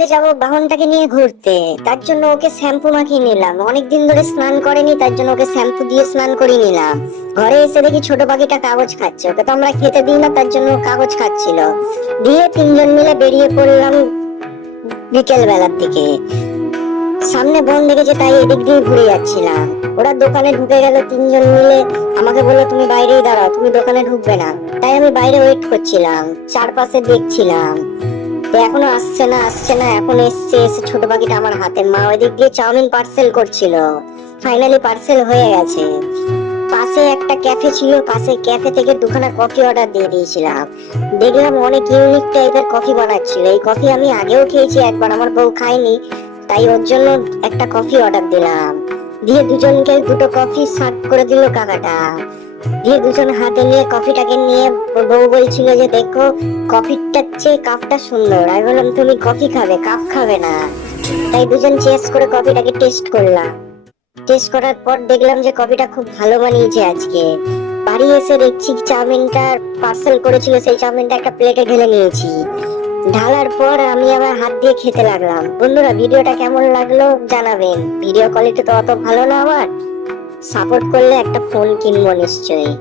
বিকেলে যাব বাহনটাকে নিয়ে ঘুরতে, তার জন্য ওকে শ্যাম্পু মাখিয়ে নিলাম। অনেকদিন ধরে স্নান করেনি, তার জন্য ওকে শ্যাম্পু দিয়ে স্নান করিয়ে নিলাম। ঘরে এসে দেখি ছোট পাখিটা কাগজ খাচ্ছে, ওকে তো আমরা খেতে দিই না, তার জন্য কাগজ খাচ্ছিল। দিয়ে তিনজন মিলে বেরিয়ে পড়লাম বিকেল বেলার দিকে। সামনে বন দেখেছে তাই এদিক দিয়ে ঘুরে যাচ্ছিলাম। ওরা দোকানে ঢুকে গেল তিনজন মিলে, আমাকে বললো তুমি বাইরেই দাঁড়াও, তুমি দোকানে ঢুকবে না। তাই আমি বাইরে ওয়েট করছিলাম, চারপাশে দেখছিলাম। তো এখনো আসছে না আসছে না, এখন এসছে। এসে ছোট পাখিটা আমার হাতে, মা ওইদিক দিয়ে চাউমিন পার্সেল করছিল। ফাইনালি পার্সেল হয়ে গেছে। পাশে একটা ক্যাফে ছিল, পাশে ক্যাফে থেকে দুখানা কফি অর্ডার দিয়ে দিয়েছিলাম। দেখলাম অনেক ইউনিক টাইপের কফি বানাচ্ছিল। এই কফি আমি আগেও খেয়েছি একবার, আমার বউ খায়নি, তাই ওর জন্য একটা কফি অর্ডার দিলাম। দিয়ে দুজনকে দুটো কফি সার্ভ করে দিল কাকাটা। দিয়ে দুজন হাতে নিয়ে কফিটাকে নিয়ে বউ বলছিল যে দেখো কফিটার চেয়ে কাপটা সুন্দর। আমি বললাম তুমি কফি খাবে, কাপ খাবে না। তাই দুজন চেস করে কফিটাকে টেস্ট করলাম। টেস্ট করার পর দেখলাম যে কফিটা খুব ভালো বানিয়েছে আজকে। বাড়ি এসে দেখছি চাউমিনটা পার্সেল করেছিল, সেই চাউমিনটা একটা প্লেটে ঢেলে নিয়েছি। ঢালার পর আমি আবার হাত দিয়ে খেতে লাগলাম। বন্ধুরা ভিডিওটা কেমন লাগলো জানাবেন। ভিডিও কোয়ালিটি তো অত ভালো না আমার, সাপোর্ট করলে একটা ফোন কিনবো নিশ্চয়ই।